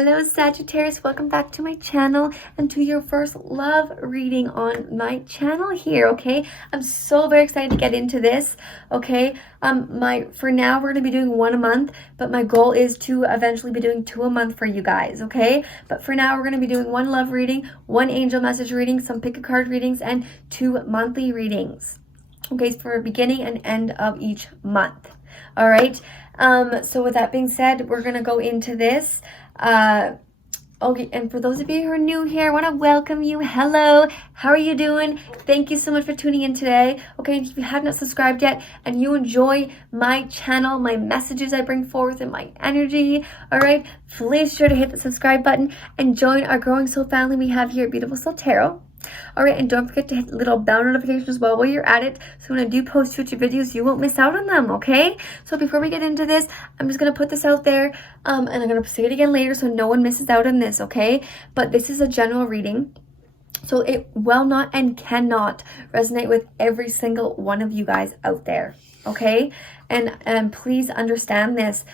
Hello Sagittarius, welcome back to my channel and to your first love reading on my channel here, okay? I'm so very excited to get into this, okay? For now we're going to be doing one a month, but my goal is to eventually be doing 2 a month for you guys, okay? But for now we're going to be doing 1 love reading, 1 angel message reading, some pick a card readings, and 2 monthly readings, okay, for beginning and end of each month. All right, so with that being said, we're gonna go into this. Okay, and for those of you who are new here, I want to welcome you. Hello, how are you doing? Thank you so much for tuning in today. Okay, if you have not subscribed yet and you enjoy my channel, my messages I bring forth, and my energy, all right, please sure to hit the subscribe button and join our growing soul family we have here at Beautiful Soul Tarot. All right, and don't forget to hit the little bell notification as well while you're at it, so when I do post future videos, you won't miss out on them, okay? So before we get into this, I'm just going to put this out there, and I'm going to say it again later so no one misses out on this, okay? But this is a general reading, so it will not and cannot resonate with every single one of you guys out there, okay? And please understand this.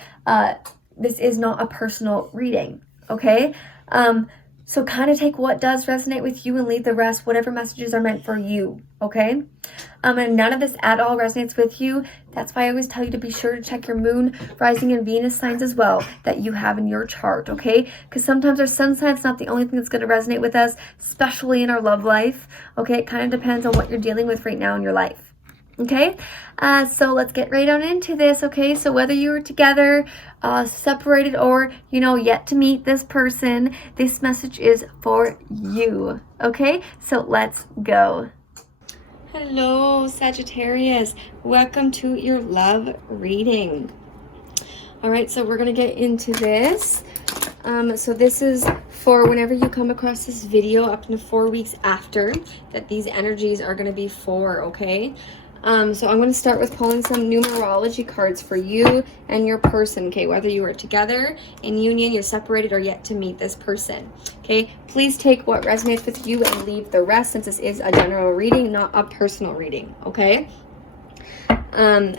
This is not a personal reading, okay? So kind of take what does resonate with you and leave the rest, whatever messages are meant for you, okay? And none of this at all resonates with you. That's why I always tell you to be sure to check your moon, rising, and Venus signs as well that you have in your chart, okay? Because sometimes our sun sign's not the only thing that's going to resonate with us, especially in our love life, okay? It kind of depends on what you're dealing with right now in your life. Okay, so let's get right on into this, okay? So whether you were together, separated, or, you know, yet to meet this person, this message is for you, okay? So let's go. Hello, Sagittarius. Welcome to your love reading. All right, so we're going to get into this. So this is for whenever you come across this video up to 4 weeks after that these energies are going to be for, okay? So I'm going to start with pulling some numerology cards for you and your person, okay? Whether you are together, in union, you're separated, or yet to meet this person, okay? Please take what resonates with you and leave the rest, since this is a general reading, not a personal reading, okay?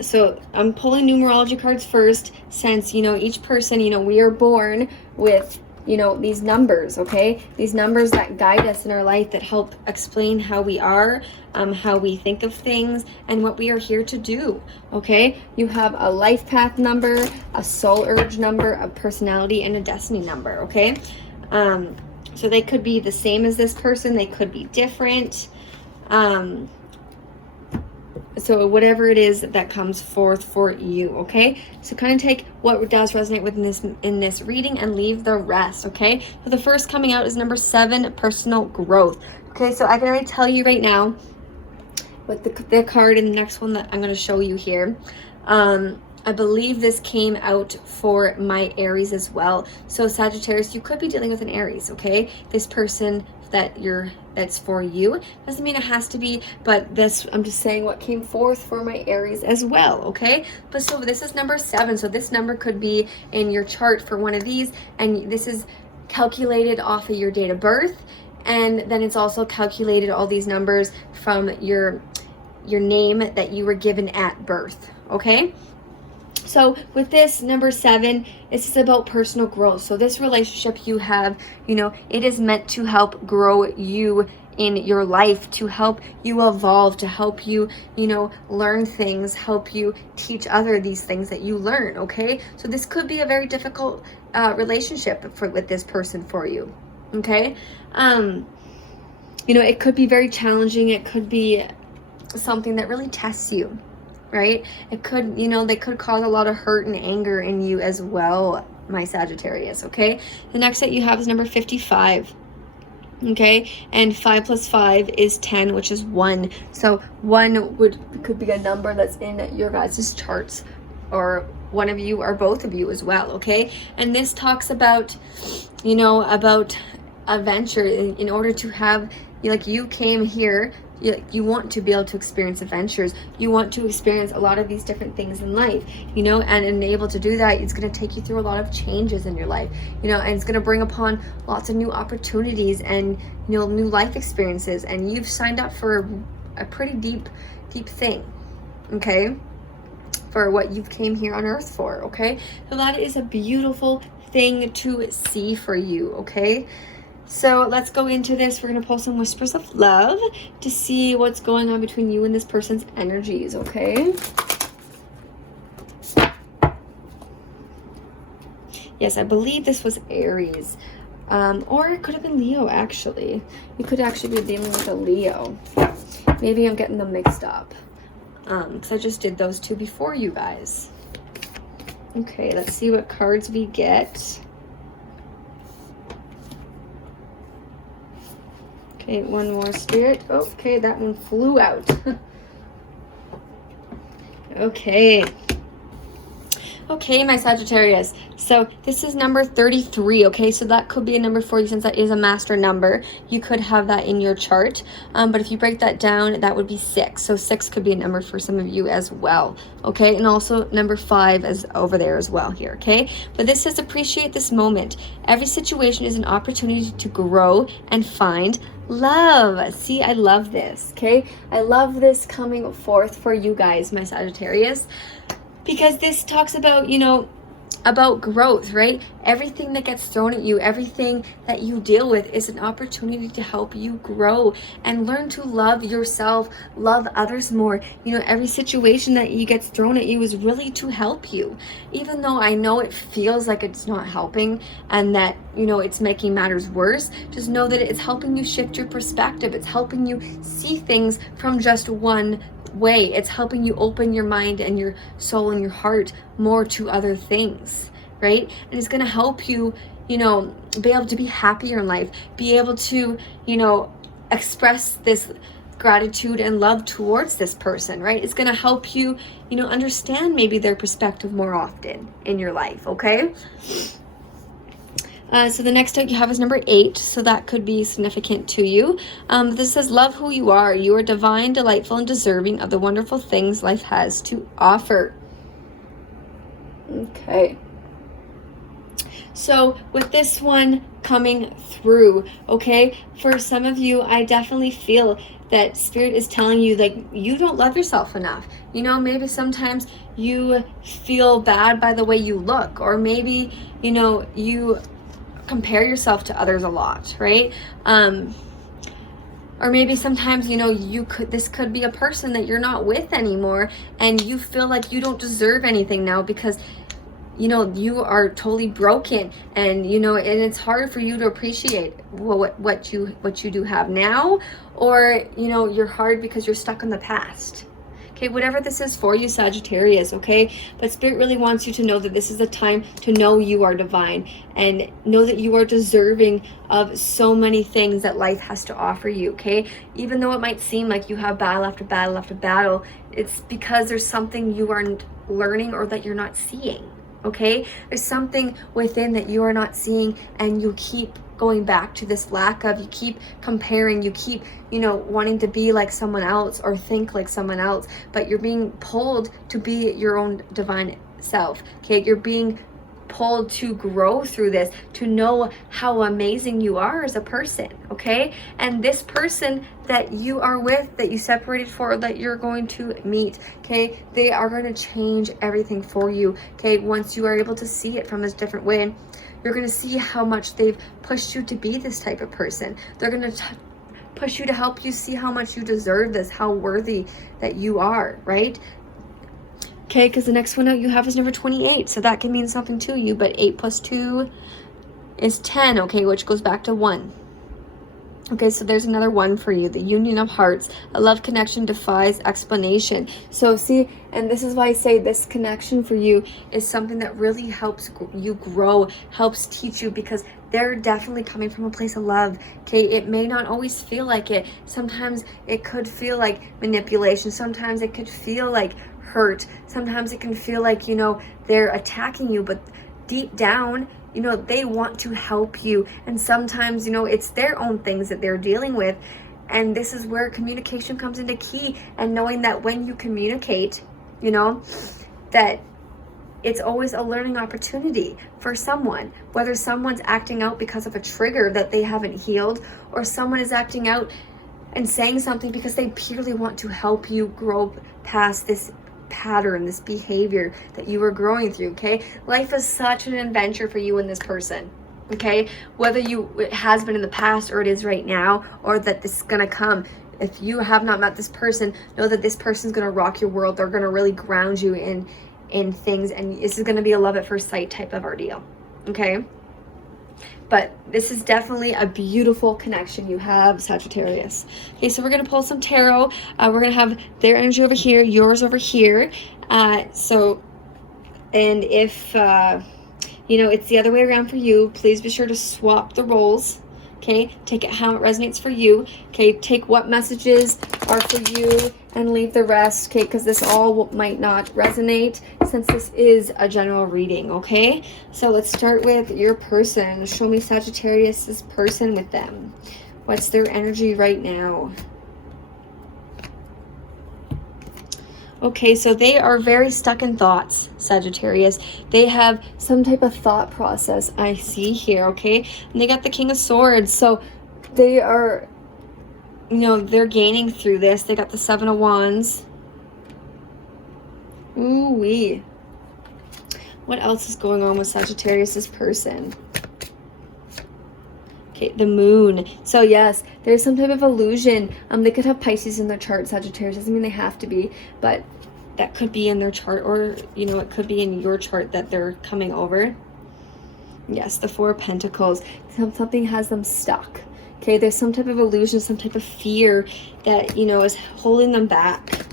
So I'm pulling numerology cards first, since, you know, each person, you know, we are born with, you know, these numbers, okay? These numbers that guide us in our life, that help explain how we are, how we think of things, and what we are here to do, okay? You have a life path number, a soul urge number, a personality, and a destiny number, okay? So they could be the same as this person, they could be different. So whatever it is that comes forth for you, okay? So kind of take what does resonate with in this reading and leave the rest, okay? So the first coming out is number 7, personal growth. Okay, so I can already tell you right now with the card in the next one that I'm going to show you here. I believe this came out for my Aries as well. So Sagittarius, you could be dealing with an Aries, okay? This person that's for you. Doesn't mean it has to be, but this, I'm just saying what came forth for my Aries as well, okay? But so this is number 7. So this number could be in your chart for one of these, and this is calculated off of your date of birth. And then it's also calculated all these numbers from your name that you were given at birth, okay? So with this number 7, it's just about personal growth. So this relationship you have, you know, it is meant to help grow you in your life, to help you evolve, to help you, you know, learn things, help you teach other these things that you learn, okay? So this could be a very difficult relationship with this person for you, okay? You know, it could be very challenging. It could be something that really tests you, right? It could, you know, they could cause a lot of hurt and anger in you as well, my Sagittarius, okay? The next that you have is number 55, okay? And 5 plus 5 is 10, which is 1. So 1 could be a number that's in your guys' charts, or one of you or both of you as well, okay? And this talks about, you know, about adventure. In order to have, like, you came here, you want to be able to experience adventures. You want to experience a lot of these different things in life, you know, and able to do that, it's going to take you through a lot of changes in your life, you know, and it's going to bring upon lots of new opportunities and, you know, new life experiences. And you've signed up for a pretty deep thing, okay, for what you came here on earth for, okay? So that is a beautiful thing to see for you, okay? So let's go into this. We're going to pull some whispers of love to see what's going on between you and this person's energies, okay? Yes, I believe this was Aries. Or it could have been Leo, actually. You could actually be dealing with a Leo. Maybe I'm getting them mixed up. Because I just did those two before, you guys. Okay, let's see what cards we get. Okay, one more, Spirit. Okay, that one flew out. Okay. Okay, my Sagittarius. So this is number 33, okay? So that could be a number for you since that is a master number. You could have that in your chart. But if you break that down, that would be 6. So 6 could be a number for some of you as well, okay? And also number 5 is over there as well here, okay? But this says appreciate this moment. Every situation is an opportunity to grow and find love. See, I love this, okay? I love this coming forth for you guys, my Sagittarius. Because this talks about, you know, about growth, right? Everything that gets thrown at you, everything that you deal with is an opportunity to help you grow and learn to love yourself, love others more. You know, every situation that you gets thrown at you is really to help you. Even though I know it feels like it's not helping and that, you know, it's making matters worse, just know that it's helping you shift your perspective. It's helping you see things from just one way. It's helping you open your mind and your soul and your heart more to other things, right? And it's going to help you, you know, be able to be happier in life, be able to, you know, express this gratitude and love towards this person, right? It's going to help you, you know, understand maybe their perspective more often in your life, okay? So the next deck you have is number 8, so that could be significant to you. This says, love who you are. You are divine, delightful, and deserving of the wonderful things life has to offer. Okay. So with this one coming through, okay, for some of you, I definitely feel that Spirit is telling you, like, you don't love yourself enough. You know, maybe sometimes you feel bad by the way you look, or maybe, you know, you compare yourself to others a lot, right? Or maybe sometimes, you know, this could be a person that you're not with anymore and you feel like you don't deserve anything now because, you know, you are totally broken, and, you know, and it's hard for you to appreciate what you do have now, or, you know, you're hard because you're stuck in the past. Okay, whatever this is for you, Sagittarius, okay? But Spirit really wants you to know that this is a time to know you are divine and know that you are deserving of so many things that life has to offer you, okay? Even though it might seem like you have battle after battle after battle, it's because there's something you aren't learning or that you're not seeing, okay? There's something within that you are not seeing, and you keep going back to this lack of, you keep comparing, you keep, you know, wanting to be like someone else or think like someone else, but you're being pulled to be your own divine self, okay? You're being pulled to grow through this, to know how amazing you are as a person, okay? And this person that you are with, that you separated for, that you're going to meet, okay, they are going to change everything for you, okay? Once you are able to see it from this different way, you're going to see how much they've pushed you to be this type of person. They're going to push you to help you see how much you deserve this, how worthy that you are, right? Okay, because the next one you have is number 28, so that can mean something to you, but 8 plus 2 is 10, okay, which goes back to 1. Okay, so there's another one for you, the union of hearts. A love connection defies explanation. So see, and this is why I say this connection for you is something that really helps you grow, helps teach you, because they're definitely coming from a place of love, okay? It may not always feel like it. Sometimes it could feel like manipulation. Sometimes it could feel like hurt. Sometimes it can feel like, you know, they're attacking you, but deep down, you know, they want to help you. And sometimes, you know, it's their own things that they're dealing with. And this is where communication comes into key, and knowing that when you communicate, you know, that it's always a learning opportunity for someone, whether someone's acting out because of a trigger that they haven't healed, or someone is acting out and saying something because they purely want to help you grow past this pattern, this behavior that you are growing through, okay? Life is such an adventure for you and this person, okay? Whether it has been in the past or it is right now, or that this is gonna come. If you have not met this person, know that this person's gonna rock your world. They're gonna really ground you in things, and this is gonna be a love at first sight type of ordeal, okay? But this is definitely a beautiful connection you have, Sagittarius. Okay, so we're going to pull some tarot. We're going to have their energy over here, yours over here. And if, it's the other way around for you, please be sure to swap the roles. Okay, take it how it resonates for you. Okay, take what messages are for you and leave the rest. Okay, because this all might not resonate since this is a general reading. Okay, so let's start with your person. Show me Sagittarius's person with them. What's their energy right now? Okay, so they are very stuck in thoughts, Sagittarius. They have some type of thought process I see here, okay? And they got the King of Swords, so they are, they're gaining through this. They got the Seven of Wands. Ooh-wee. What else is going on with Sagittarius's person? Okay, the Moon. So yes, there's some type of illusion. They could have Pisces in their chart, Sagittarius. Doesn't mean they have to be, but that could be in their chart, or, it could be in your chart that they're coming over. Yes, the Four of Pentacles. Something has them stuck. Okay, there's some type of illusion, some type of fear that, is holding them back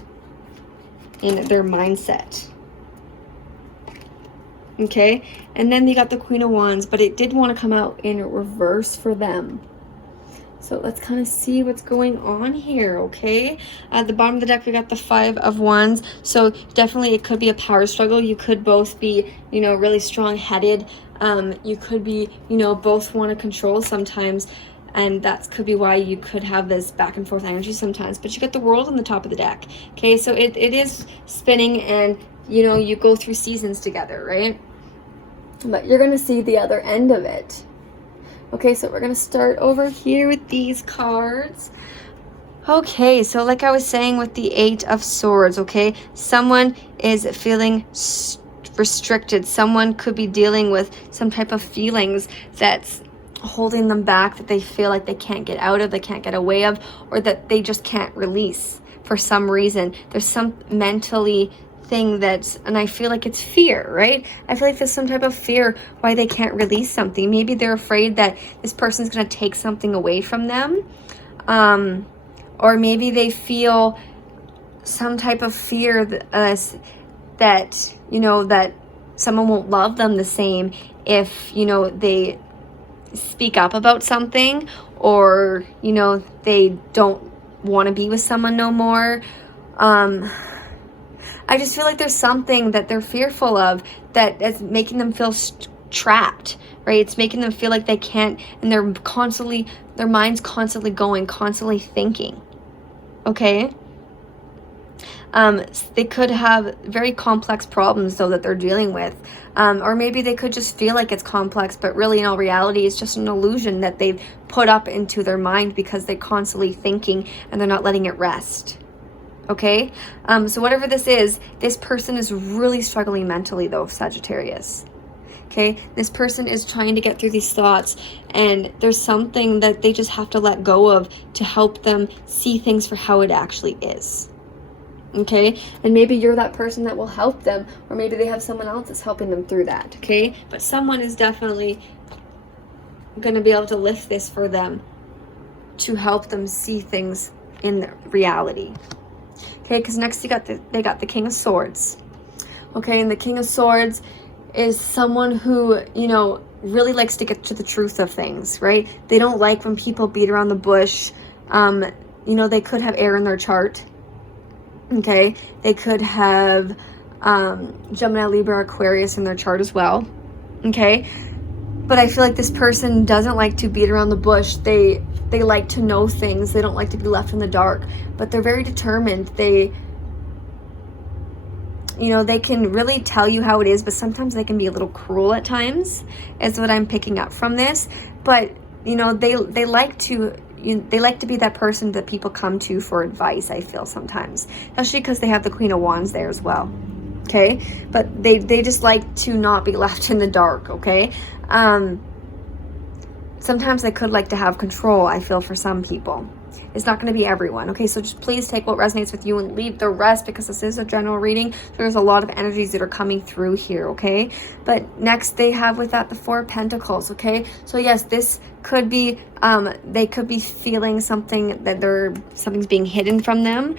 in their mindset. Okay, and then you got the Queen of Wands, but it did want to come out in reverse for them. So let's kind of see what's going on here, okay? At the bottom of the deck, we got the Five of Wands. So definitely it could be a power struggle. You could both be, really strong-headed. You could be, both want to control sometimes. And that could be why you could have this back and forth energy sometimes. But you got the World on the top of the deck, okay? So it is spinning, and, you go through seasons together, right? But you're going to see the other end of it. Okay, so we're going to start over here with these cards. Okay, so like I was saying with the Eight of Swords, okay, someone is feeling restricted. Someone could be dealing with some type of feelings that's holding them back, that they feel like they can't get out of, they can't get away of, or that they just can't release for some reason. There's some mentally thing and I feel like it's fear, right? I feel like there's some type of fear why they can't release something. Maybe they're afraid that this person's going to take something away from them, or maybe they feel some type of fear that that someone won't love them the same if they speak up about something, or they don't want to be with someone no more. I just feel like there's something that they're fearful of that is making them feel trapped, right? It's making them feel like they can't, and their mind's constantly going, constantly thinking, okay? They could have very complex problems, though, that they're dealing with. Or maybe they could just feel like it's complex, but really, in all reality, it's just an illusion that they've put up into their mind because they're constantly thinking and they're not letting it rest. Okay, so whatever this is, this person is really struggling mentally, though, Sagittarius. Okay, this person is trying to get through these thoughts, and there's something that they just have to let go of to help them see things for how it actually is. Okay, and maybe you're that person that will help them, or maybe they have someone else that's helping them through that. Okay, but someone is definitely going to be able to lift this for them to help them see things in reality. Okay, because next they got the King of Swords. Okay, and the King of Swords is someone who, really likes to get to the truth of things, right? They don't like when people beat around the bush. They could have air in their chart. Okay, they could have Gemini, Libra, Aquarius in their chart as well. Okay, but I feel like this person doesn't like to beat around the bush. They like to know things. They don't like to be left in the dark, but they're very determined. They can really tell you how it is, but sometimes they can be a little cruel at times, is what I'm picking up from this. But, they like to, they like to be that person that people come to for advice, I feel sometimes, especially because they have the Queen of Wands there as well. Okay, but they just like to not be left in the dark. Okay, sometimes they could like to have control, I feel, for some people. It's not going to be everyone. Okay, so just please take what resonates with you and leave the rest, because this is a general reading. So there's a lot of energies that are coming through here. Okay, but next they have with that the Four of Pentacles. Okay, so yes, this could be they could be feeling something that something's being hidden from them.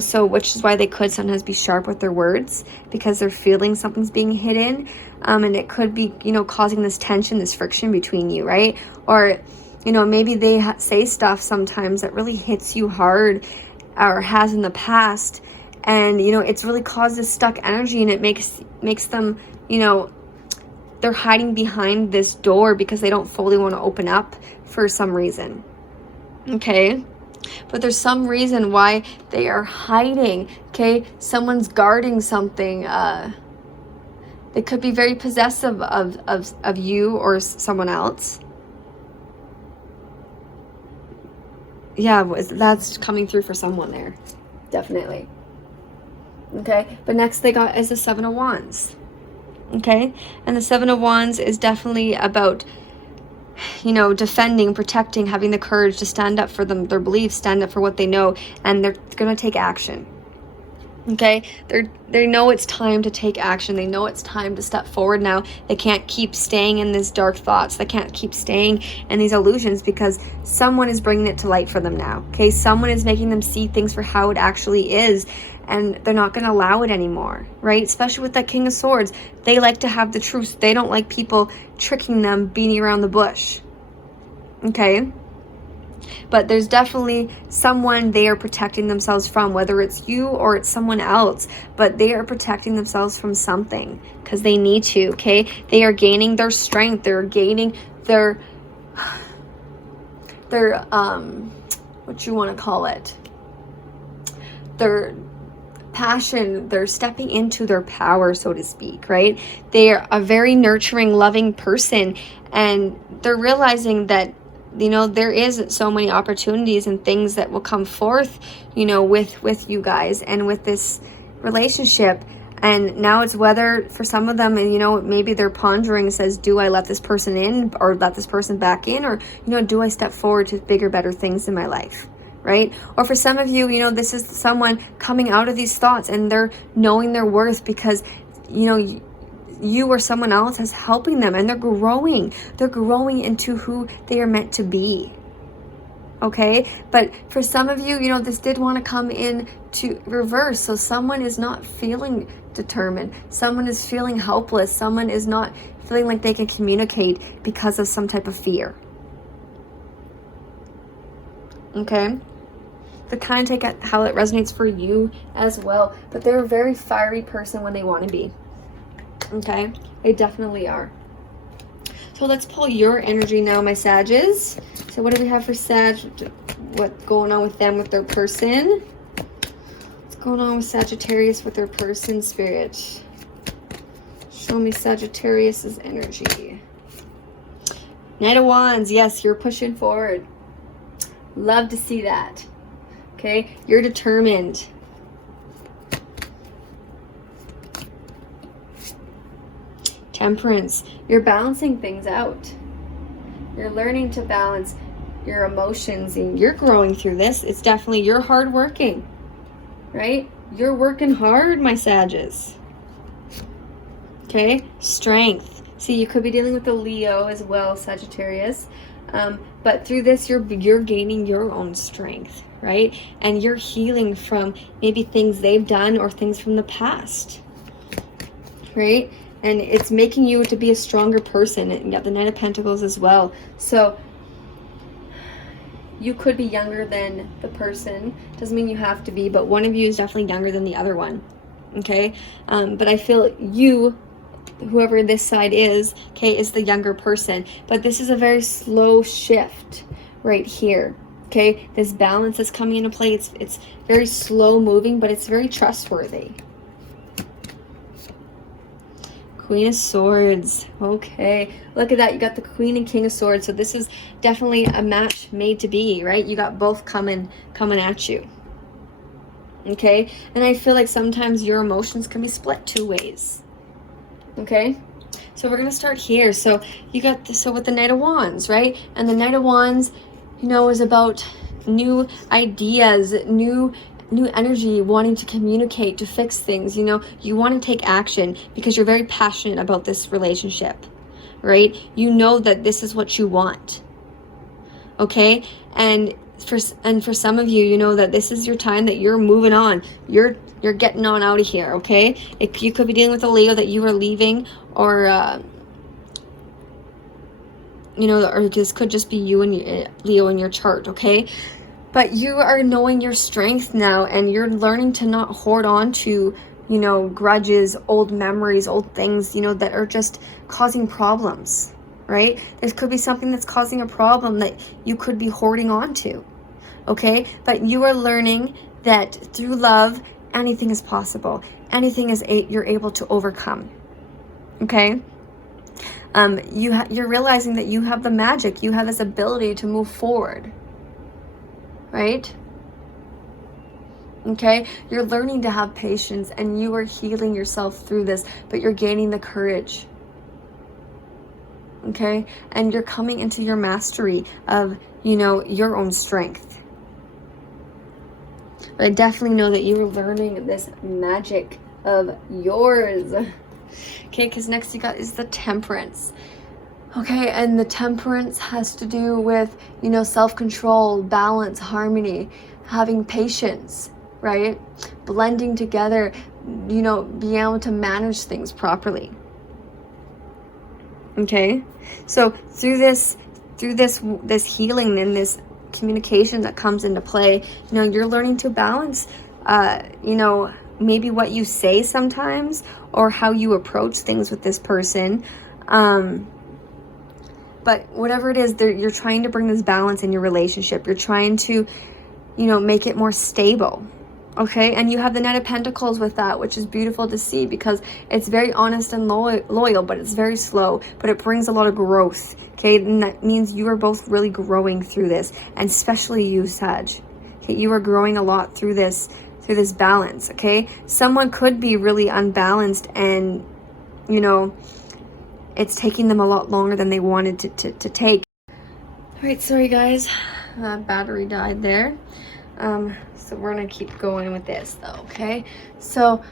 So which is why they could sometimes be sharp with their words, because they're feeling something's being hidden. And it could be, you know, causing this tension, this friction between you, right? Or, you know, maybe they say stuff sometimes that really hits you hard, or has in the past. And, you know, it's really caused this stuck energy, and it makes them, you know, they're hiding behind this door because they don't fully want to open up for some reason. Okay? But there's some reason why they are hiding. Okay, someone's guarding something. They could be very possessive of you or someone else. Yeah, that's coming through for someone there, definitely. Okay, but next they got is the Seven of Wands. Okay, and the Seven of Wands is definitely about, you know, defending, protecting, having the courage to stand up for their beliefs, stand up for what they know, and they're going to take action. Okay, they know it's time to take action. They know it's time to step forward now. They can't keep staying in these dark thoughts. They can't keep staying in these illusions, because someone is bringing it to light for them now. Okay, someone is making them see things for how it actually is, and they're not going to allow it anymore, right? Especially with that King of Swords. They like to have the truth. They don't like people tricking them, beating around the bush. Okay? But there's definitely someone they are protecting themselves from, whether it's you or it's someone else. But they are protecting themselves from something because they need to, okay? They are gaining their strength. They're gaining their what you want to call it, their passion. They're stepping into their power, so to speak, right? They are a very nurturing, loving person, and they're realizing that, you know, there is so many opportunities and things that will come forth, you know, with you guys and with this relationship. And now it's whether for some of them, and you know, maybe they're pondering, says, do I let this person in or let this person back in, or, you know, do I step forward to bigger, better things in my life, right? Or for some of you, you know, this is someone coming out of these thoughts and they're knowing their worth because, you know, you or someone else is helping them, and they're growing into who they are meant to be. Okay, but for some of you, you know, this did want to come in to reverse. So someone is not feeling determined, someone is feeling helpless, someone is not feeling like they can communicate because of some type of fear. Okay, to kind of take how it resonates for you as well. But they're a very fiery person when they want to be. Okay, they definitely are. So let's pull your energy now, my Sages. So what do we have for Sag? What's going on with them, with their person? What's going on with Sagittarius with their person, Spirit? Show me Sagittarius's energy. Knight of Wands. Yes, you're pushing forward. Love to see that. Okay, you're determined. Temperance, you're balancing things out. You're learning to balance your emotions, and you're growing through this. It's definitely, you're hard working, right? You're working hard, my Sages. Okay, strength. See, you could be dealing with a Leo as well, Sagittarius. But through this, you're gaining your own strength, right? And you're healing from maybe things they've done or things from the past, right? And it's making you to be a stronger person. And you got the Knight of Pentacles as well. So you could be younger than the person. Doesn't mean you have to be, but one of you is definitely younger than the other one. Okay? But I feel you, whoever this side is, okay, is the younger person. But this is a very slow shift right here. Okay? This balance is coming into play. It's very slow moving, but it's very trustworthy. Queen of Swords. Okay, look at that. You got the Queen and King of Swords. So this is definitely a match made to be, right? You got both coming at you. Okay, and I feel like sometimes your emotions can be split 2 ways. Okay, so we're gonna start here. So you got this, so with the Knight of Wands, right? And the Knight of Wands, you know, is about new ideas, new energy, wanting to communicate, to fix things. You know, you want to take action because you're very passionate about this relationship, right? You know that this is what you want. Okay, and for some of you, you know that this is your time, that you're moving on, you're getting on out of here. Okay, you could be dealing with a Leo that you are leaving, or you know, or this could just be you and Leo in your chart. Okay, but you are knowing your strength now, and you're learning to not hoard on to, you know, grudges, old memories, old things, you know, that are just causing problems, right? There could be something that's causing a problem that you could be hoarding on to, okay? But you are learning that through love, anything is possible. Anything is you're able to overcome, okay? You're realizing that you have the magic. You have this ability to move forward, right? Okay, you're learning to have patience, and you are healing yourself through this, but you're gaining the courage. Okay, and you're coming into your mastery of, you know, your own strength. But I definitely know that you are learning this magic of yours. Okay, because next you got is the Temperance. Okay, and the Temperance has to do with, you know, self-control, balance, harmony, having patience, right? Blending together, you know, being able to manage things properly. Okay, so through this healing and this communication that comes into play, you know, you're learning to balance, you know, maybe what you say sometimes, or how you approach things with this person. But whatever it is, you're trying to bring this balance in your relationship. You're trying to, you know, make it more stable. Okay, and you have the Knight of Pentacles with that, which is beautiful to see because it's very honest and loyal, but it's very slow, but it brings a lot of growth. Okay, and that means you are both really growing through this, and especially you, Sag. Okay, you are growing a lot through this balance. Okay, someone could be really unbalanced, and you know, it's taking them a lot longer than they wanted to take. All right, sorry guys, battery died there. So we're gonna keep going with this though, okay? So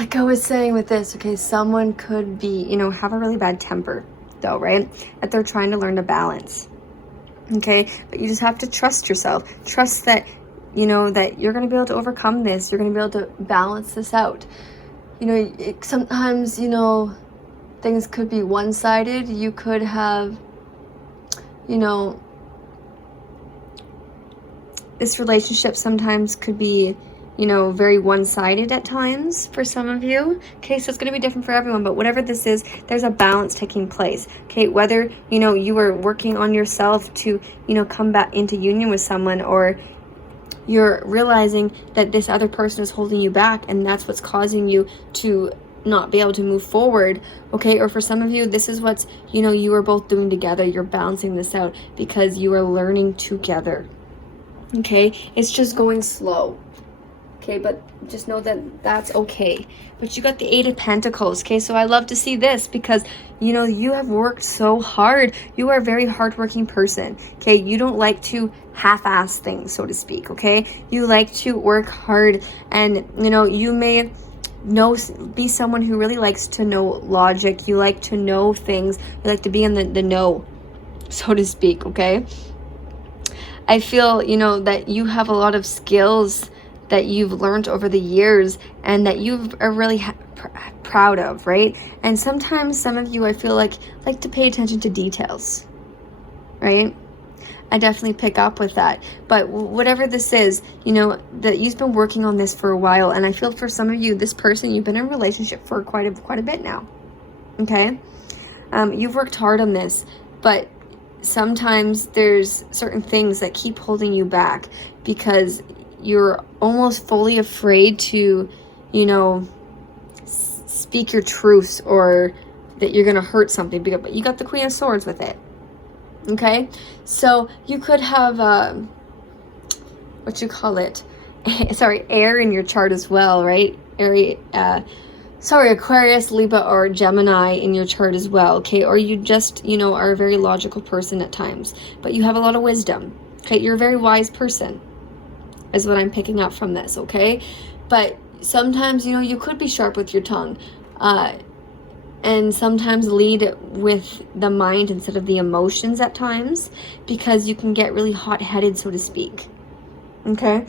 like I was saying with this, okay, someone could be, you know, have a really bad temper though, right? That they're trying to learn to balance, okay? But you just have to trust yourself. Trust that, you know, that you're gonna be able to overcome this. You're gonna be able to balance this out. You know, sometimes, you know, things could be one-sided. You could have, you know, this relationship sometimes could be, you know, very one-sided at times for some of you. Okay, so it's going to be different for everyone, but whatever this is, there's a balance taking place. Okay, whether, you know, you are working on yourself to, you know, come back into union with someone, or you're realizing that this other person is holding you back, and that's what's causing you to not be able to move forward. Okay, or for some of you, this is what's, you know, you are both doing together. You're balancing this out because you are learning together. Okay, it's just going slow. Okay, but just know that that's okay. But you got the Eight of Pentacles. Okay, so I love to see this because, you know, you have worked so hard. You are a very hardworking person. Okay, you don't like to half-ass things, so to speak. Okay, you like to work hard, and you know, you may be someone who really likes to know logic. You like to know things. You like to be in the know, so to speak. Okay, I feel, you know, that you have a lot of skills that you've learned over the years and that you are really proud of, right? And sometimes some of you, I feel like to pay attention to details, right? I definitely pick up with that. But whatever this is, you know, that you've been working on this for a while, and I feel for some of you, this person, you've been in a relationship for quite a bit now. Okay, you've worked hard on this, but sometimes there's certain things that keep holding you back because you're almost fully afraid to, you know, speak your truths, or that you're going to hurt something, but you got the Queen of Swords with it. Okay, so you could have what you call it, sorry, air in your chart as well, right? Aquarius, Libra, or Gemini in your chart as well, okay? Or you just, you know, are a very logical person at times, but you have a lot of wisdom, okay? You're a very wise person, is what I'm picking up from this, okay? But sometimes, you know, you could be sharp with your tongue, and sometimes lead with the mind instead of the emotions at times, because you can get really hot-headed, so to speak, okay?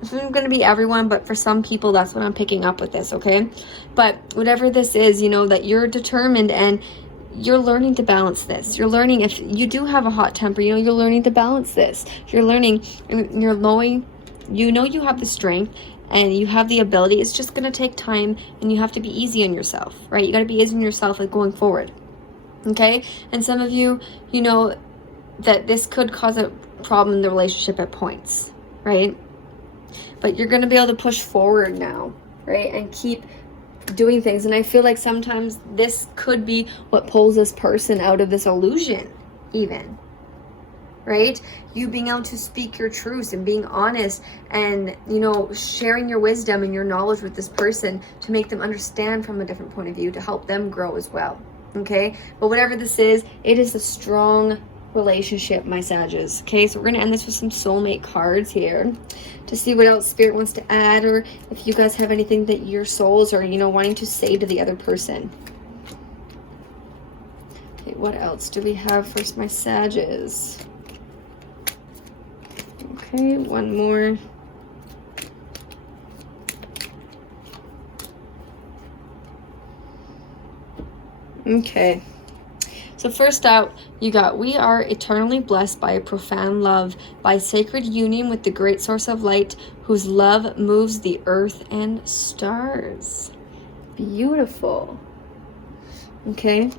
This isn't going to be everyone, but for some people, that's what I'm picking up with this, okay? But whatever this is, you know, that you're determined and you're learning to balance this. You're learning, if you do have a hot temper, you know, you're learning to balance this. You're learning, and you're knowing, you know, you have the strength and you have the ability. It's just going to take time, and you have to be easy on yourself, right? You got to be easy on yourself, like, going forward, okay? And some of you, you know, that this could cause a problem in the relationship at points, right? But you're going to be able to push forward now, right? And keep doing things. And I feel like sometimes this could be what pulls this person out of this illusion, even, right? You being able to speak your truths and being honest and, you know, sharing your wisdom and your knowledge with this person to make them understand from a different point of view, to help them grow as well, okay? But whatever this is, it is a strong relationship, my Sages, okay? So we're going to end this with some soulmate cards here to see what else Spirit wants to add, or if you guys have anything that your souls are, you know, wanting to say to the other person. Okay, what else do we have for my Sages? Okay, one more. Okay. So first out, you got, we are eternally blessed by a profound love, by sacred union with the great source of light, whose love moves the earth and stars. Beautiful. Okay.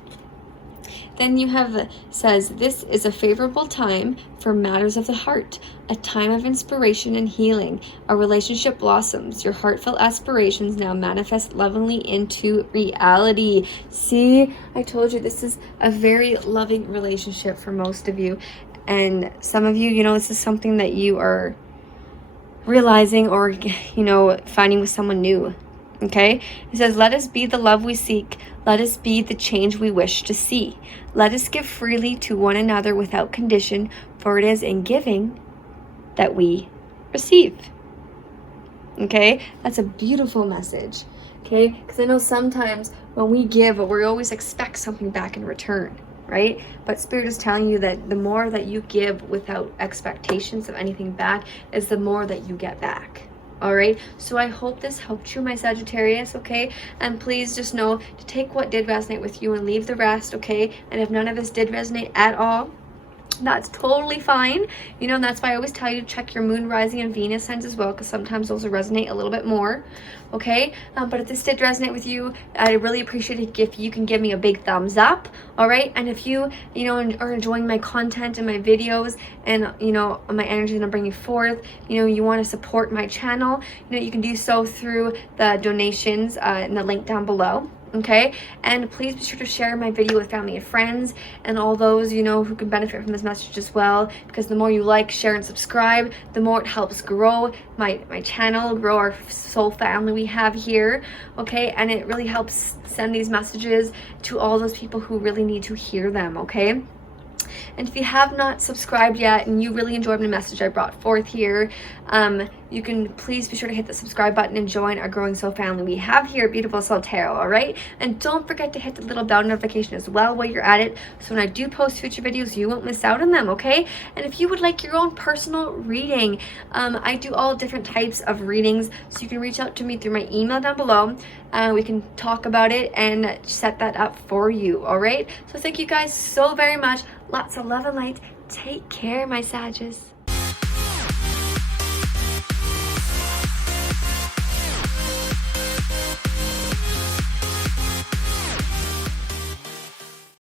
Then you have, says, this is a favorable time for matters of the heart, a time of inspiration and healing. A relationship blossoms. Your heartfelt aspirations now manifest lovingly into reality. See, I told you this is a very loving relationship for most of you. And some of you, you know, this is something that you are realizing or, you know, finding with someone new. Okay, it says, let us be the love we seek. Let us be the change we wish to see. Let us give freely to one another without condition, for it is in giving that we receive. Okay, that's a beautiful message. Okay, because I know sometimes when we give, we always expect something back in return, right? But Spirit is telling you that the more that you give without expectations of anything back is the more that you get back. All right, so I hope this helped you, my Sagittarius, okay? And please just know to take what did resonate with you and leave the rest, okay? And if none of this did resonate at all, that's totally fine. You know, and that's why I always tell you to check your moon, rising, and Venus signs as well, because sometimes those will resonate a little bit more, okay? But if this did resonate with you, I really appreciate it if you can give me a big thumbs up, all right? And if you, you know, are enjoying my content and my videos and, you know, my energy that I'm bringing forth, you know, you want to support my channel, you know, you can do so through the donations in the link down below. Okay, and please be sure to share my video with family and friends and all those, you know, who can benefit from this message as well, because the more you like, share, and subscribe, the more it helps grow my channel, grow our soul family we have here, okay? And it really helps send these messages to all those people who really need to hear them, okay? And if you have not subscribed yet and you really enjoyed the message I brought forth here, you can please be sure to hit the subscribe button and join our growing soul family we have here at Beautiful Soul Tarot, all right? And don't forget to hit the little bell notification as well while you're at it, so when I do post future videos, you won't miss out on them, okay? And if you would like your own personal reading, I do all different types of readings, so you can reach out to me through my email down below. We can talk about it and set that up for you, all right? So thank you guys so very much. Lots of love and light. Take care, my Sages.